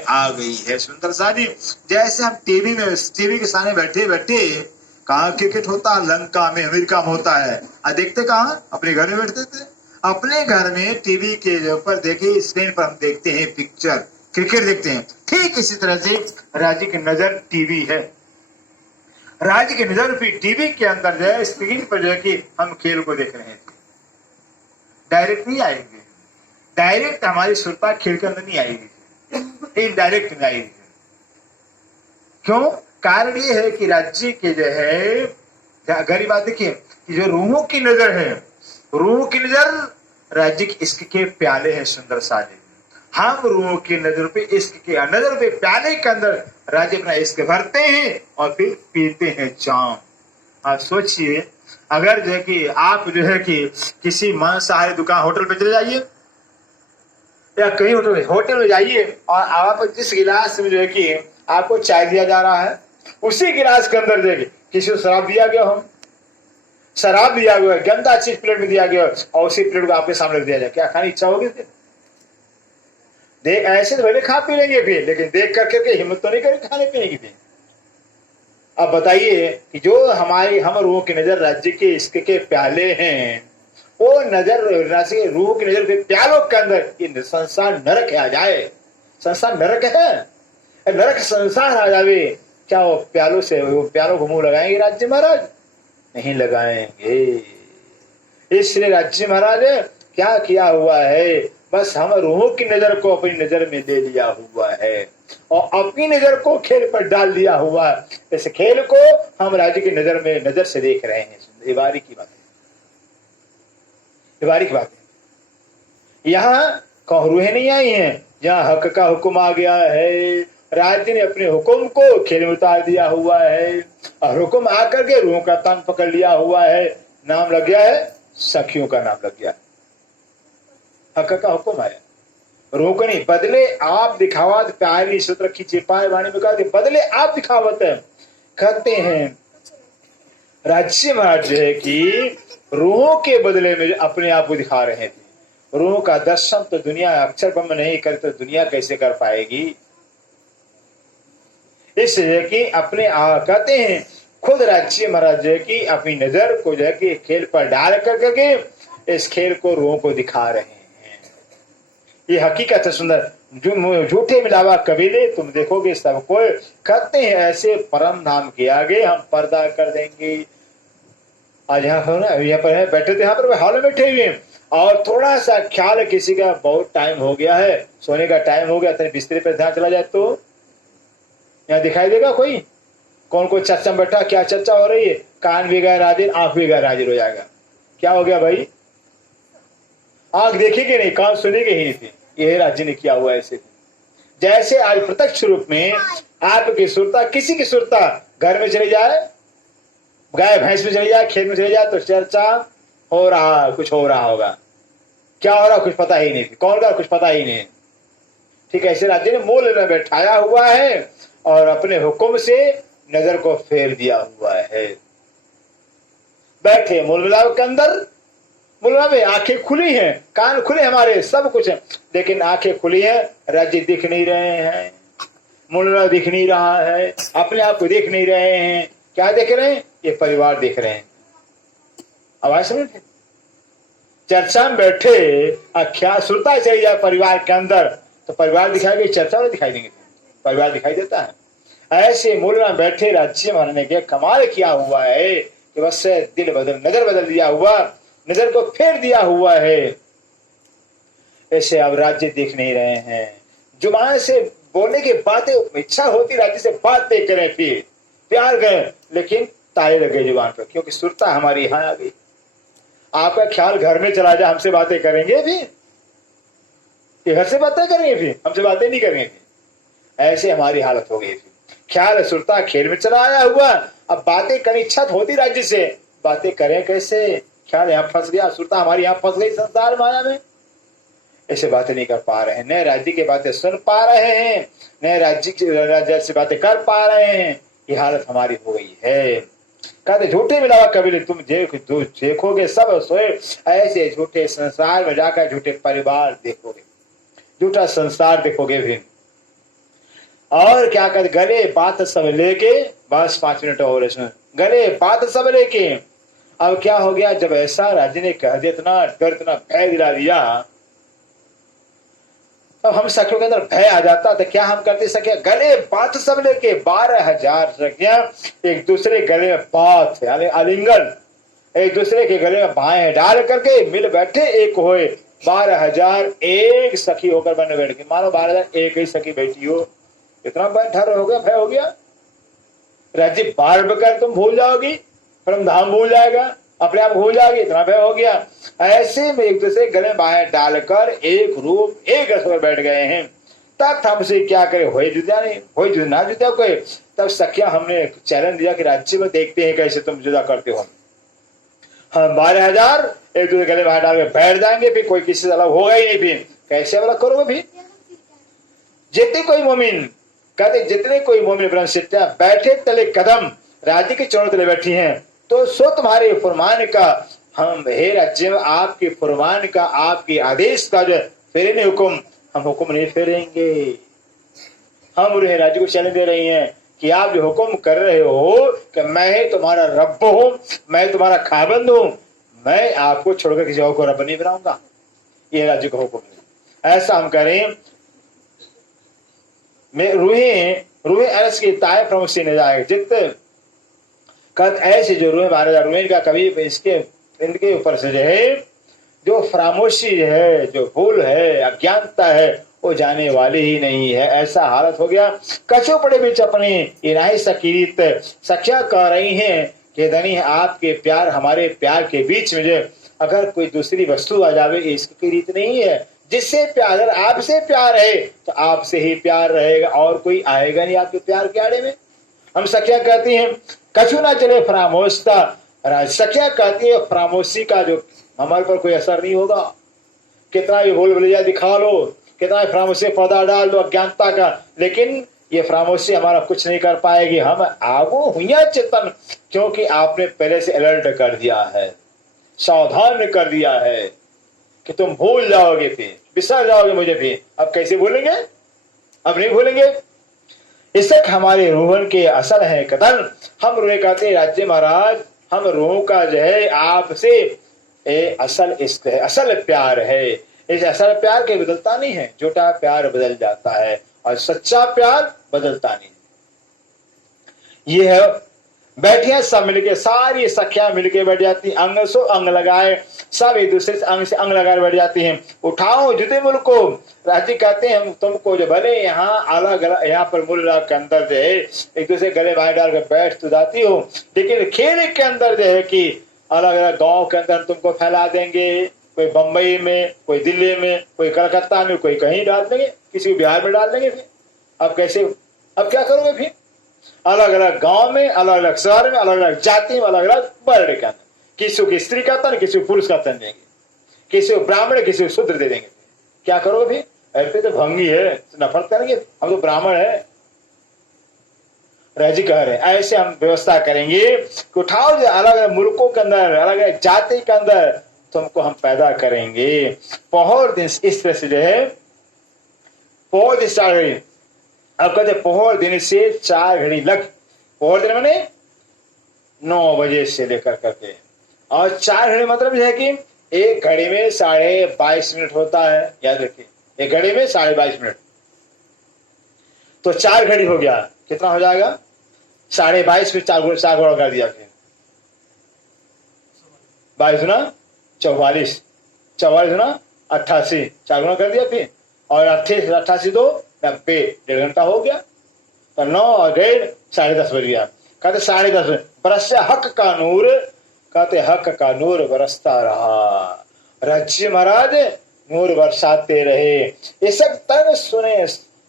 आ गई है सुंदर साजी। जैसे हम टीवी के सामने बैठे बैठे, कहाँ क्रिकेट होता है, लंका में अमेरिका में होता है, देखते कहाँ, अपने घर में बैठते थे। अपने घर में टीवी के ऊपर देखे, स्क्रीन पर हम देखते हैं पिक्चर, क्रिकेट देखते हैं। ठीक इसी तरह से राज्य की नजर टीवी है। राज्य की नजर भी टीवी के अंदर जो है, स्क्रीन पर जो है कि हम खेल को देख रहे हैं। डायरेक्ट नहीं आएंगे, डायरेक्ट हमारी सुरता खेल के अंदर नहीं आएगी, इनडायरेक्ट नहीं आएगी। क्यों? कारण ये है कि राज्य के जो है, गहरी बात देखिए, कि जो रूहों की नजर है, रूहों की नजर राज्य के इश्क के प्याले हैं सुंदर साजे। हम रूहों की नजर पे, इश्क के नजर पे, प्याले के अंदर राज्य अपना इश्क भरते हैं और फिर पीते हैं जाम। आप सोचिए, अगर जो है कि आप जो है कि किसी मांसाहारी दुकान, होटल पे चले जाइए या कहीं होटल में जाइए, और आप जिस गिलास में जो है कि आपको चाय दिया जा रहा है, उसी गिलास के अंदर जो है किसी को शराब दिया गया हो, शराब दिया गया, गंदा चीज प्लेट में दिया गया, और उसी प्लेट को आपके सामने दिया जाए, क्या खाने इच्छा होगी? देख, ऐसे तो पहले खा पी लेंगे भी, लेकिन देख करके हिम्मत तो नहीं करेंगे खाने पीने की भी। अब बताइए कि जो हम रूह की नजर राज्य के इश्क के प्याले हैं, वो नजर रूह की नजर के प्यालों के अंदर ये संसार नरक आ जाए, संसार नरक है, नरक संसार आ जावे, क्या वो प्यालों को मुंह लगाएंगे राज्य महाराज? नहीं लगाएंगे। इसलिए राज्य महाराज क्या किया हुआ है, बस हम रूहों की नजर को अपनी नजर में ले लिया हुआ है और अपनी नजर को खेल पर डाल दिया हुआ है। इस खेल को हम राज्य की नजर से देख रहे हैं। ये बारी की बात है, ये बारी की बात है। यहाँ रूहें नहीं आई हैं, जहाँ हक का हुक्म आ गया है, राज्य ने अपने हुक्म को खेल में उतार दिया हुआ है और हुक्म आकर के रूहों का तान पकड़ लिया हुआ है। नाम लग गया है, सखियों का नाम लग गया है। हक का हुक्म आया, रूह को नहीं, बदले आप दिखावत प्यारी सूत्र खींचे पाए वाणी में कहते, बदले आप दिखावत कहते हैं। राज्य महाराज है कि रूहों के बदले में अपने आप को दिखा रहे थे। रूहों का दर्शन तो दुनिया अक्षर ब्रह्म नहीं करे तो दुनिया कैसे कर पाएगी? इसलिए कि अपने कहते हैं खुद राज्य महाराज की अपनी नजर को जो है कि खेल पर डाल करके इस खेल को रूहों को दिखा रहे हैं। ये हकीकत है सुंदर। जो झूठे मिलावा कबीले तुम देखोगे सबको कहते हैं, ऐसे परम धाम के आगे हम पर्दा कर देंगे। आज यहाँ पर है, बैठे थे, यहाँ पर हॉल में बैठे हुए हैं और थोड़ा सा ख्याल किसी का, बहुत टाइम हो गया है, सोने का टाइम हो गया, तेरे बिस्तर पर ध्यान चला जाए तो यहाँ दिखाई देगा कोई? कौन को चर्चा में बैठा, क्या चर्चा हो रही है? कान भी गए हाजिर, आंख भी गए हाजिर हो जाएगा। क्या हो गया भाई? आंख देखेगी नहीं, कान सुनेगी ही नहीं। यह राज्य ने किया हुआ है। ऐसे जैसे आज प्रत्यक्ष रूप में आपकी सुरता, किसी की सुरता घर में चली जाए, गाय भैंस में चली जाए, खेत में चली जाए, तो चर्चा हो रहा, कुछ हो रहा होगा। क्या हो रहा कुछ पता ही नहीं, कौन का कुछ पता ही नहीं। ठीक है, ऐसे राज्य ने मूल में बैठाया हुआ है और अपने हुक्म से नजर को फेर दिया हुआ है। बैठे मूल के अंदर, मूल में आंखें खुली हैं, कान खुले हमारे, सब कुछ है, लेकिन आंखें खुली हैं, राज्य दिख नहीं रहे हैं, मूल दिख नहीं रहा है, अपने आप को देख नहीं रहे हैं। क्या देख रहे हैं? ये परिवार देख रहे हैं। आवाज समझ? चर्चा में बैठे क्या सुरता चली जाए परिवार के अंदर तो परिवार दिखाई गई, चर्चा में दिखाई देंगे, परिवार दिखाई देता है। ऐसे मूल में बैठे राज्य महाराज ने कमाल किया हुआ है कि बस दिल बदल, नजर बदल दिया हुआ, नजर को फेर दिया हुआ है। ऐसे अब राज्य देख नहीं रहे हैं। जुबान से बोलने की बातें, इच्छा होती राज्य से बातें करें, फिर प्यार करें, लेकिन ताले लगे जुबान पर, क्योंकि सुरता हमारी यहाँ आ गई। आपका ख्याल घर में चला जाए, हमसे बातें करेंगे भी? घर से बातें करेंगे, फिर हमसे बातें नहीं करेंगे। ऐसे हमारी हालत हो गई। ख्याल सुरता खेल में चला आया हुआ, अब बातें करनी इच्छा होती राज्य से, बातें करें कैसे? ख्याल यहाँ फंस गया, सुरता हमारी यहाँ फंस गई संसार माया में। ऐसे बातें नहीं कर पा रहे हैं, नए राज्य की बातें सुन पा रहे हैं, नए राज्य से बातें कर पा रहे हैं। ये हालत हमारी हो गई है। कहते झूठे मिलावा कबीले तुम देखोगे सब सोए, ऐसे झूठे संसार में जाकर झूठे परिवार देखोगे, झूठा संसार देखोगे भी। और क्या कर गले बात सब लेके, बस 5 मिनट और इसमें, गले बात सब लेके। अब क्या हो गया, जब ऐसा राजा ने कह दिया, इतना डर इतना भय दिला दिया, तब हम सखियों के अंदर भय आ जाता। तो क्या हम करते सखिया, गले बात सब लेके 12,000 सखिया एक दूसरे गले में बात यानी आलिंगन, एक दूसरे के गले में बाहें डाल करके मिल बैठे, एक होए 12,000 एक सखी होकर बने बैठ के। मानो 12,000 एक ही सखी बैठी हो, इतना डर हो गया, भय हो गया। राज्य बार बकर तुम भूल जाओगी, परम धाम भूल जाएगा, अपने आप भूल जाओगी, इतना भय हो गया। ऐसे में एक दूसरे गले बाहें डालकर एक रूप एक रस पर बैठ गए हैं। तब हमसे क्या करे, हो जुदा नहीं, हो जुदा ना जुदा कोई। तब सखिया हमने चैलेंज दिया कि राज्य में देखते हैं कैसे तुम जुदा करते हो। हम 12,000 एक दूसरे गले बाहें डाल के बैठ जाएंगे, फिर कोई किसी से अलग होगा ही नहीं। फिर कैसे अलग करोगे? फिर जितने कोई मोमिन कहते, जितने कोई मोमिन ब्रह्म सिद्धा बैठे तले कदम राज्य के चरणों तले बैठी हैं, तो सो तुम्हारे फरमान का हम, हे राज्य में आपके फरमान का, आपके आदेश का जो फेरने हुक्म, हम हुक्म नहीं फेरेंगे। हम राज्य को चैलेंज दे रही हैं कि आप जो हुक्म कर रहे हो कि मैं तुम्हारा रब हूं, मैं तुम्हारा खाबंद हूं, मैं आपको छोड़कर किसी और को रब नहीं बनाऊंगा। ये राज्य का हुक्म नहीं। ऐसा हम करें, मैं रूहे अरस की ताय प्रमुख से न जाएगा जित कद ऐसे जो रूहे 12,000 रूहे का कभी इसके इनके ऊपर से जो है, जो फरामोशी है, जो भूल है, अज्ञानता है, वो जाने वाली ही नहीं है। ऐसा हालत हो गया। कछो पड़े बीच अपने इनाही सकीरित सख्या कह रही हैं कि धनी आपके प्यार हमारे प्यार के बीच में जो अगर कोई दूसरी वस्तु आ जावे, इसकी रीत नहीं है। जिससे प्यार, अगर आपसे प्यार है तो आपसे ही प्यार रहेगा, और कोई आएगा नहीं आपके प्यार के आड़े में। हम सखिया कहती हैं कछु ना चले फरामोशता, सखिया कहती है फरामोशी का जो हमारे पर कोई असर नहीं होगा। कितना भी भूल भुलैया दिखा लो, कितना भी फरामोशी पौधा डाल दो अज्ञानता का, लेकिन ये फरामोशी हमारा कुछ नहीं कर पाएगी। हम आगो हुआ चेतन, क्योंकि आपने पहले से अलर्ट कर दिया है, सावधान कर दिया है कि तुम भूल जाओगे, फिर बिसर जाओगे मुझे। भी अब कैसे भूलेंगे? अब नहीं भूलेंगे। इसक हमारे रूहन के असल है कदन। हम रूहे कहते राज्य महाराज, हम रूह का जो है आपसे असल इश्क है, असल प्यार है। इस असल प्यार के बदलता नहीं है, झूठा प्यार बदल जाता है और सच्चा प्यार बदलता नहीं। ये है बैठिया सब मिलके, सारी सखियां मिलके बैठ जाती, अंग सो अंग लगाए, सब एक दूसरे से अंग लगाए बैठ जाती हैं। उठाओ जुदे मुल्क को, राजी कहते हैं हम तुमको जो भले यहाँ अलग अलग यहाँ पर मुल्क के अंदर जो है एक दूसरे गले बाहर डाल कर बैठ तो जाती हो, लेकिन खेल के अंदर जो है कि अलग अलग गाँव के अंदर तुमको फैला देंगे। कोई बम्बई में, कोई दिल्ली में, कोई कलकत्ता में, कोई कहीं डाल देंगे, किसी को बिहार में डाल देंगे। फिर अब कैसे, अब क्या करोगे? फिर अलग अलग गांव में, अलग अलग शहर में, अलग अलग जाति में, अलग अलग वर्ण के अंदर, किसी को स्त्री का तन, किसी को पुरुष का तन देंगे, किसी को ब्राह्मण, किसी को शूद्र दे देंगे। क्या करोगे? फिर ऐसे तो भंगी है, तो नफरत करेंगे, हम तो ब्राह्मण है। राजी कह रहे ऐसे हम व्यवस्था करेंगे कि उठाओ जो अलग अलग मुल्कों के अंदर, अलग अलग जाति के अंदर तुमको हम पैदा करेंगे। पोहर दिन इस तरह से जो है पोहर दिन स्टार्ट करेंगे। अब कहते पोहर दिन से 4 घड़ी लग, पोहर दिन मैंने 9 बजे से लेकर करके, और 4 घड़ी मतलब है कि एक घड़ी में 22.5 मिनट होता है। याद रखिए, एक घड़ी में 22.5 मिनट, तो 4 घड़ी हो गया, कितना हो जाएगा? 22.5 फिर 4 गुणा कर दिया, फिर 22 गुना 44, 44 गुना 88, 4 गुना कर दिया फिर, और 88 तो 90, 1.5 घंटा हो गया। तो 9 और 1.5 10:30 बज गया। कहते 10:30 बरस हक का नूर, कहते हक का नूर बरसता रहा। राज्य महाराज नूर बरसाते रहे। ये सब तन सुने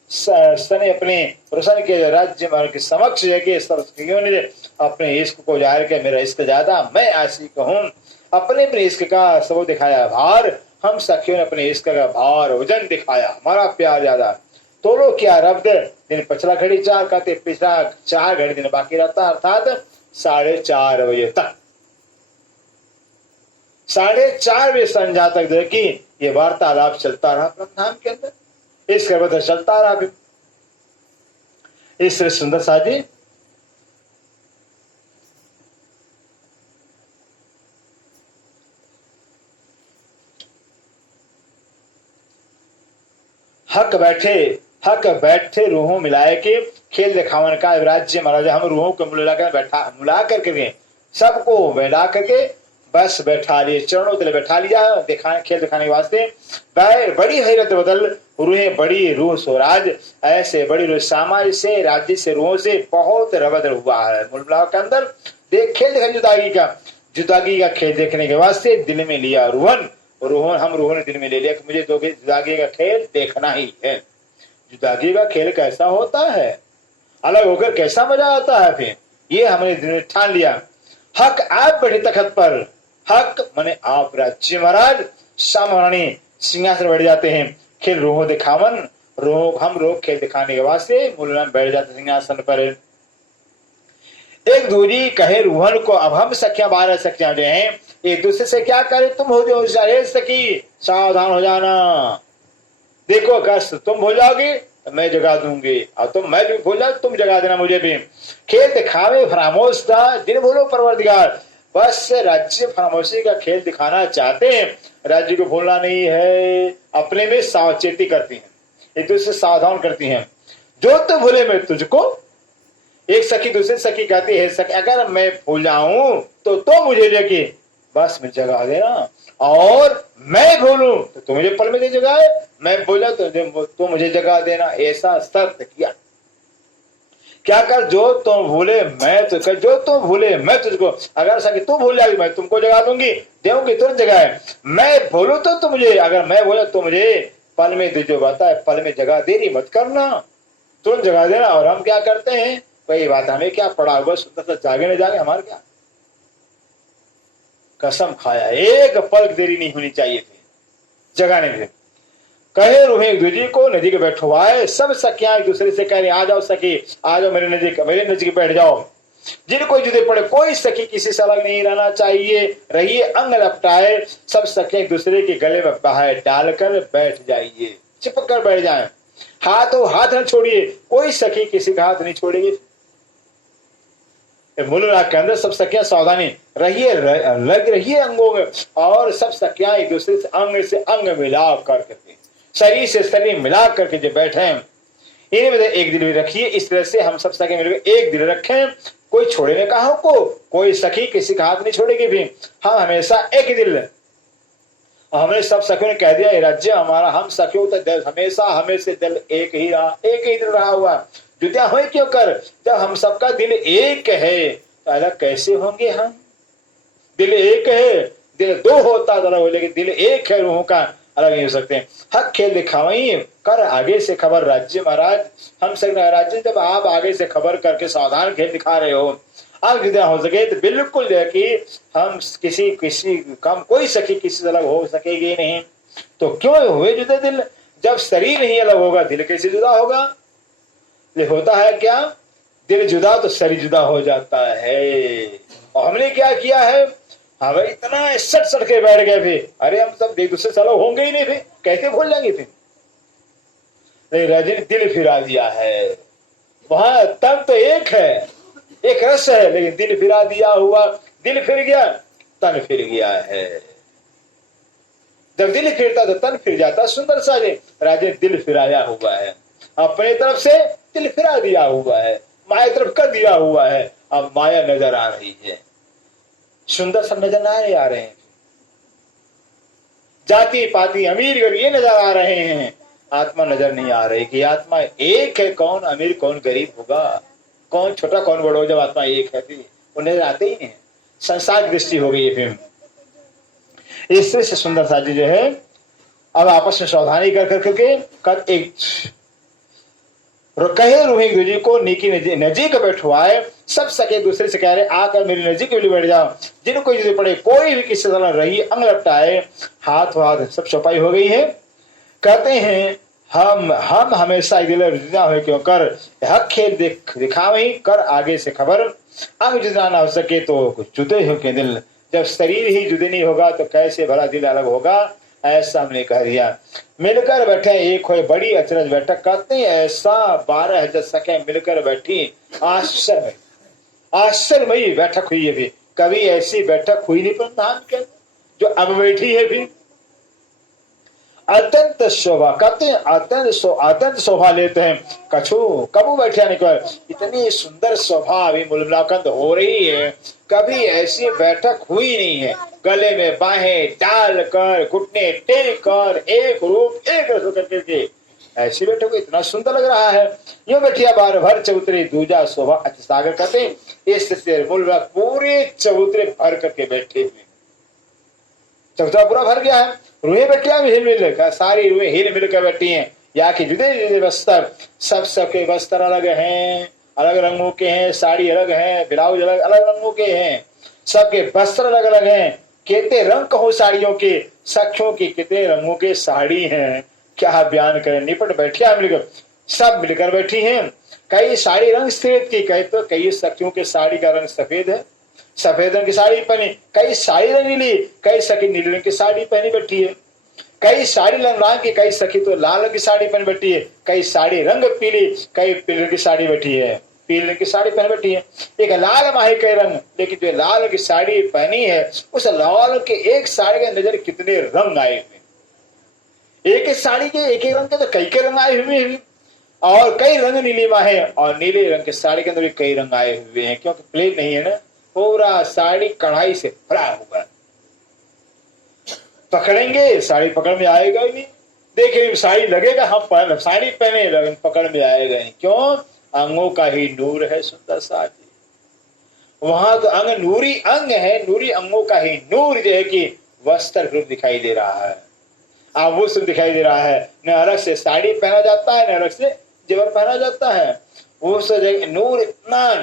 सने अपने रोशन के राज्य महाराज के समक्ष है कि सखियों ने अपने इश्क को जाहिर किया, मेरा इश्क ज्यादा, मैं आशिक हूँ। अपने अपने इश्क का सबूत दिखाया भार, हम सखियों ने अपने इश्क का भार वजन दिखाया, हमारा प्यार ज्यादा। तो लोग क्या रब्द दिन पछला घड़ी 4 कहते, पिछला 4 घड़ी दिन बाकी रहता, अर्थात 4:30 बजे तक, 4:30 बजे संध्या तक देखी ये वार्तालाप चलता रहा ब्रह्मधाम के अंदर, इसके बाद चलता रहा। इस सुंदर सा जी हक बैठे रूहों मिलाए के खेल दिखावन का राज्य महाराजा। हम रूहों को मिला करके सबको बैठा करके बस बैठा लिए, चरणों तले बैठा लिया, खेल दिखाने के वास्ते। बड़ी हैरत बदल रूहें बड़ी रूह स्वराज, ऐसे बड़ी रूह समाज से राज्य से रूहों से बहुत रबदर हुआ है मुलबला के अंदर। देख खेल दिखा जुदागी का खेल देखने के वास्ते दिल में लिया रोहन हम रोहन ने दिल में ले लिया कि मुझे तो जुदागी का खेल देखना ही है। जुदागी का खेल कैसा होता है, अलग होकर कैसा मजा आता है, फिर ये हमने दिल में ठान लिया। हक आप बैठे तखत पर, हक माने आप राज्य महाराज, सामरानी सिंहासन बैठ जाते हैं। खेल रोह दिखावन, हम रोग खेल दिखाने के वास्ते मूलनाम बैठ जाते सिंहासन पर। एक दूरी कहे रूहन को, अब हम सखिया 12 सखियां जो हैं एक दूसरे से क्या करे, तुम हो जो सखी सावधान हो जाना। देखो अगर तुम भूल जाओगे तो मैं जगा दूंगी, और मैं भी भूल जाऊँ तुम जगा देना मुझे भी। खेल दिखावे फरामोश था दिन भूलो परवरदिगार, बस राज्य फरामोशी का खेल दिखाना चाहते हैं, राज्य को भूलना नहीं है। अपने में सावचेती करती हैं, एक दूसरे से सावधान करती हैं। जो तो भूले मैं तुझको, एक सखी दूसरी सखी कहती है सखी अगर मैं भूल जाऊं तो मुझे लेके बस में जगा देना, और मैं भूलूं तो तू मुझे पल में दे जगाए, मैं भूला तो मुझे जगा देना। ऐसा शर्त किया। क्या कर, जो तुम भूले मैं तुझको, जो तुम भूले मैं तुझको, अगर सखी तू भूल जाएगी मैं तुमको जगा दूंगी, देऊंगी तुरंत जगाए। मैं भूलू तो मुझे, अगर मैं भूला तो मुझे पल में दे, जो बात है पल में जगा, देरी मत करना, तुरंत जगा देना। और हम क्या करते हैं, वही बात, हमें क्या पड़ा हुआ सुंदर सा जागे न जागे हमारे क्या, कसम खाया एक पल देरी नहीं होनी चाहिए थी जगाने में। कहे रूहे एक दूसरे को नजीक बैठवाए, सब सखियां एक दूसरे से कह रही आ जाओ सखी, आ जाओ मेरे नजीक बैठ जाओ। जिनको जुदे पड़े कोई सखी किसी से अलग नहीं रहना चाहिए, रहिए अंग लपटाए, सब सखियां एक दूसरे के गले में बाहर डालकर बैठ जाइए, चिपक कर बैठ जाए। हाथ न छोड़िए, कोई सखी किसी का हाथ नहीं छोड़ेगी। मूलराग के अंदर सब सखियां सावधानी रहिए, लग रहिए अंगों में, और सब सखियां एक दूसरे से अंग मिला करके, शरीर से शरीर मिला करके जो बैठे हैं, इनमें एक दिल में रखिए। इस तरह से हम सब सखी मिलकर एक दिल रखें, कोई छोड़ेने कहा को, कोई सखी किसी का हाथ नहीं छोड़ेगी भी, हम हमेशा एक दिल। हमने सब सखियों ने कह दिया राज्य हमारा, हम सखियों तो हमेशा दिल एक ही दिल रहा हुआ। जुतिया हुई क्यों कर, जब हम सबका दिल एक है तो अलग कैसे होंगे हम। दिल एक है, दिल दो होता तो अलग हो, लेकिन दिल एक है रूहों का अलग नहीं हो सकते। हक खेल दिखावई कर आगे से खबर राज्य महाराज, हम सब राज्य जब आप आगे से खबर करके सावधान खेल दिखा रहे हो, अब जितना हो सके तो बिल्कुल जो है कि हम किसी कम कोई सखी किसी से अलग हो सकेगी नहीं। तो क्यों हुए जुदे दिल, जब शरीर नहीं अलग होगा दिल कैसे जुदा होगा। होता है क्या, दिल जुदा तो शरीर जुदा हो जाता है। और हमने क्या किया है, हाँ भाई इतना सट के बैठ गए फिर, अरे हम सब एक दूसरे से अलग होंगे ही नहीं, फिर कैसे भूल जाएंगे फिर। लेकिन दिल फिरा दिया है, वहां तब तो एक है, एक रस है, लेकिन दिल फिरा दिया हुआ, दिल फिर गया तन फिर गया है। जब दिल फिरता तो तन फिर जाता। सुंदर सा राजे दिल फिराया हुआ है, अपने तरफ से दिल फिरा दिया हुआ है, माया तरफ कर दिया हुआ है। अब माया नजर आ रही है, सुंदर सब नजर नहीं आ रहे हैं, जाति पाति अमीर गरीब ये नजर आ रहे हैं, आत्मा नजर नहीं आ रही कि आत्मा एक है। कौन अमीर कौन गरीब होगा, कौन छोटा कौन बड़ा हो, जब आत्मा एक है फिर वो नजर आते ही नहीं। संसार दृष्टि हो गई है फिर। इस तरह से सुंदर सा जो है अब आपस में सावधानी कर एक कहे रूहे एक दूसरे को नजीक बैठवाए, सब सके एक दूसरे से कह रहे आकर मेरी नजीक भी बैठ जाओ। जिनको जरूरत पड़े कोई भी किसी तरह रही अंग लपटाए, हाथ सब चौपाई हो गई है। कहते हैं हम हमेशा जुदा हुए क्यों कर, हक खेल दिखावे कर आगे से खबर, अंग जुदा ना हो सके तो कुछ जुदे हो के दिल। जब शरीर ही जुदे नहीं होगा तो कैसे भला दिल अलग होगा। ऐसा हमने कह दिया। मिलकर बैठे एक हो बड़ी अचरज बैठक करते हैं, ऐसा 12,000 सखे मिलकर बैठी आश्चर्यमयी बैठक हुई है। भी कभी ऐसी बैठक हुई नहीं प्रधान के जो अब बैठी है। भी अत्यंत शोभा कहते हैं, अत्यंत शोभा लेते हैं। कछु कबू बैठे निकल इतनी सुंदर शोभा अभी मुलाकात हो रही है, कभी ऐसी बैठक हुई नहीं है। गले में बाहें डालकर घुटने टेक कर एक रूप एक रस करके ऐसी बैठक इतना सुंदर लग रहा है। यो बैठिया बार भर चबूतरे दूजा शोभा अच सागर कहते इससे मुलाकात पूरे चबूतरे भर करके बैठे हुए, चबूतरा पूरा भर गया है। रूहें बैठिया भी हिल मिल कर, सारी रूहें हिल मिलकर बैठी हैं। यहाँ की जुदे जुदे बस्तर, सबके बस्तर अलग हैं, अलग रंगों के हैं, साड़ी अलग है, ब्लाउज अलग अलग रंगों के हैं, सबके वस्त्र अलग अलग हैं। कितने रंग कहो साड़ियों के, सखियों की कितने रंगों के साड़ी हैं, क्या बयान करें। निपट बैठिया मिलकर, सब मिलकर बैठी हैं। कई साड़ी रंग सफेद की, कई तो कई सखियों के साड़ी का रंग सफेद है, सफेद रंग की साड़ी पहनी, कई साड़ी रंगीली, कई सखी नीले रंग की साड़ी पहनी बैठी है, कई साड़ी रंग की, कई सखी तो लाल रंग की साड़ी पहनी बैठी है, कई साड़ी रंग पीली, कई पीले रंग की साड़ी बैठी है, पीले रंग की साड़ी पहन बैठी है। एक लाल माही कई रंग, लेकिन जो लाल की साड़ी पहनी है उस लाल के एक साड़ी के नजर कितने रंग आए हुए, एक साड़ी के एक रंग के तो कई रंग आए हुए हैं। और कई रंग नीली माहे, और नीले रंग की साड़ी के अंदर भी कई रंग आए हुए हैं, क्योंकि प्लेन नहीं है ना, पूरा साड़ी कढ़ाई से भरा हुआ। पकड़ेंगे साड़ी पकड़ में आएगा ही नहीं, देखे साड़ी लगेगा हम साड़ी पहने लेकिन पकड़ में आएगा नहीं। क्यों? अंगों का ही नूर है सुंदर सा जी, वहां तो अंग नूरी अंग है, नूरी अंगों का ही नूर जो है कि वस्त्र रूप दिखाई दे रहा है, आभूषण दिखाई दे रहा है। न अलग से साड़ी पहना जाता है, न अलग से जेवर पहना जाता है। वो नूर इतना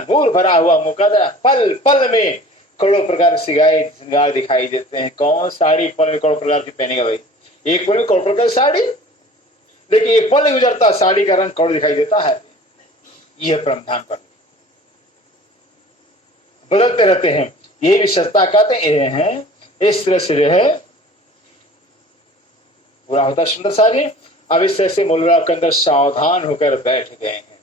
नूर भरा हुआ मुका पल पल में करोड़ों प्रकार श्रृंगार दिखाई देते हैं। कौन साड़ी पल में करोड़ों प्रकार की पहनेगा भाई? एक पल में करोड़ प्रकार की साड़ी, लेकिन एक पल नहीं गुजरता साड़ी का रंग करोड़ दिखाई देता है। यह प्रावधान पर बदलते रहते हैं, ये विशेषता कहते हैं। इस तरह से जो है पूरा होता सुंदर साड़ी। अब इस तरह से मुलराव के अंदर सावधान होकर बैठ गए हैं।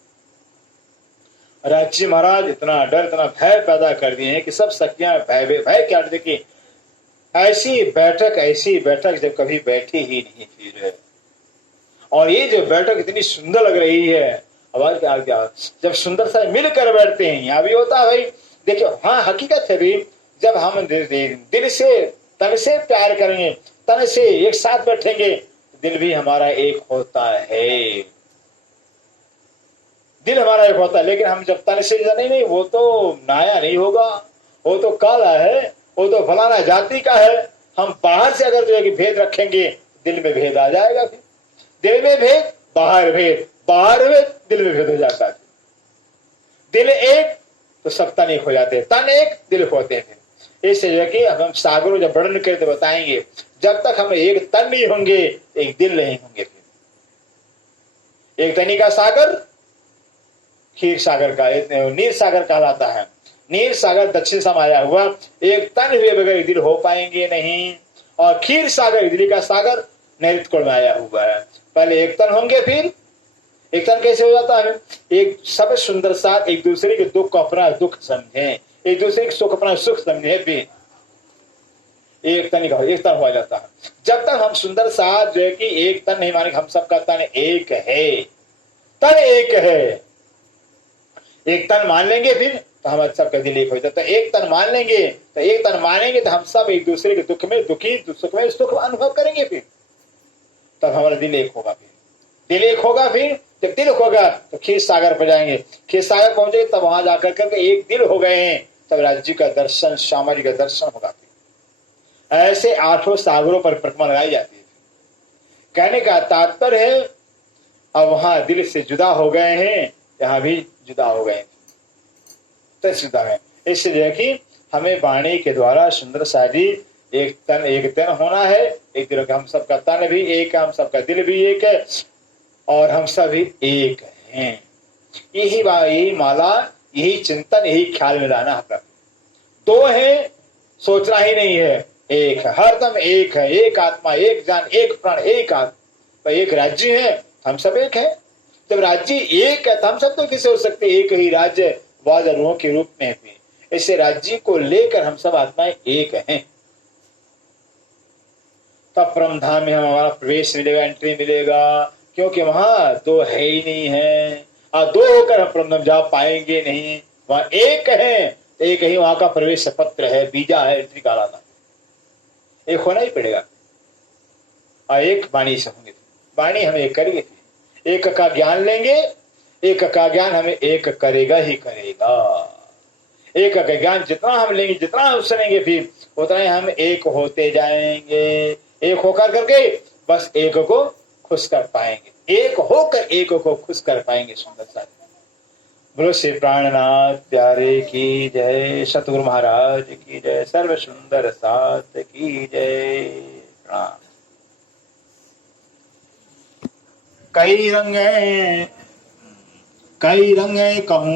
राज्य महाराज इतना डर इतना भय पैदा कर दिए हैं कि सब सखियां भय क्या देखिए, ऐसी बैठक जब कभी बैठी ही नहीं थी। और ये जो बैठक इतनी सुंदर लग रही है, आवाज क्या जब सुंदर सा मिलकर बैठते हैं। यहाँ भी होता है भाई, देखियो हाँ हकीकत है भी, जब हम दिल से तन से प्यार करेंगे, तन से एक साथ बैठेंगे, दिल भी हमारा एक होता है, दिल हमारा एक होता है। लेकिन हम जब तन से नहीं, वो तो नाया नहीं होगा, वो तो काला है, वो तो फलाना जाति का है। हम बाहर से अगर जो है कि भेद रखेंगे, दिल में भेद आ जाएगा। फिर दिल में भेद, बाहर भेद, बाहर भेद, दिल में भेद हो जाता है। दिल एक तो सब तन एक हो जाते हैं, तन एक दिल होते हैं। इससे जो है कि हम सागरों जब वर्णन करते बताएंगे, जब तक हम एक तन नहीं होंगे एक दिल नहीं होंगे। फिर एक तनी का सागर क्षीर सागर का नीर सागर कहलाता है। नीर सागर दक्षिण से आया हुआ, एक तन हुए बगैर दिल हो पाएंगे नहीं। और क्षीर सागर इधरी का सागर नैऋत्य कोण में आया हुआ है। पहले एक तन होंगे, फिर एक तन कैसे हो जाता है? एक सब सुंदर साथ एक दूसरे के दुख को अपना दुख समझे, एक दूसरे के सुख अपना सुख समझे, फिर एक तन हो जाता है। जब तक हम सुंदर साथ जो है कि एक तन नहीं मानेंगे, हम सबका तन एक है, तन एक है। एक तन मान लेंगे फिर तो हम सबका दिल एक हो जाता है। एक तन मान लेंगे तो एक तन मानेंगे तो हम सब एक दूसरे के दुख में दुखी, सुख में सुख अनुभव करेंगे। फिर तब हमारा दिल एक होगा। फिर दिल एक होगा, फिर जब दिल होगा तो क्षीर सागर पर जाएंगे। क्षीर सागर पहुंचे तब वहां जाकर करके एक दिल हो गए हैं, तब राज्य का दर्शन, श्यामा जी का दर्शन होगा। ऐसे 8 सागरों पर परिक्रमा लगाई जाती है। कहने का तात्पर्य है अब वहां दिल से जुदा हो गए हैं, यहाँ भी जुदा हो गए, तो जुदा है। इससे जो है कि हमें वाणी के द्वारा सुंदर साजी एक तन होना है। एक दिल, हम सबका तन भी एक है, हम सबका दिल भी एक है, और हम सभी एक हैं। यही माला, यही चिंतन, यही ख्याल में लाना है। 2 है सोचना ही नहीं है, एक है, हरदम एक है, एक आत्मा, एक जान, एक प्राण, एक आत्मा। एक राज्य है, हम सब एक है। जब राज्य एक है तो हम सब तो कैसे हो सकते? एक ही राज्य वादरों के रूप में भी। ऐसे राज्य को लेकर हम सब आत्माएं एक हैं। तब परम धाम में हमारा प्रवेश मिलेगा, एंट्री मिलेगा, क्योंकि वहां दो है ही नहीं है। और दो होकर हम परम धाम जा पाएंगे नहीं। वहां एक है, तो एक ही वहां का प्रवेश पत्र है, वीजा है, एंट्री का लाना। एक होना ही पड़ेगा। और एक वाणी से होंगे, वाणी हम एक करेंगे, एक का ज्ञान लेंगे, एक का ज्ञान हमें एक करेगा ही करेगा। एक का ज्ञान जितना हम लेंगे, जितना हम सुनेंगे, फिर उतना ही हम एक होते जाएंगे। एक होकर करके बस एक को खुश कर पाएंगे, एक होकर एक को खुश कर पाएंगे। सुंदर सा बोलो श्री प्राणनाथ प्यारे की जय, सतगुरु महाराज की जय, सर्व सुंदर साथ की जय। प्रणाम। कई रंग कहूं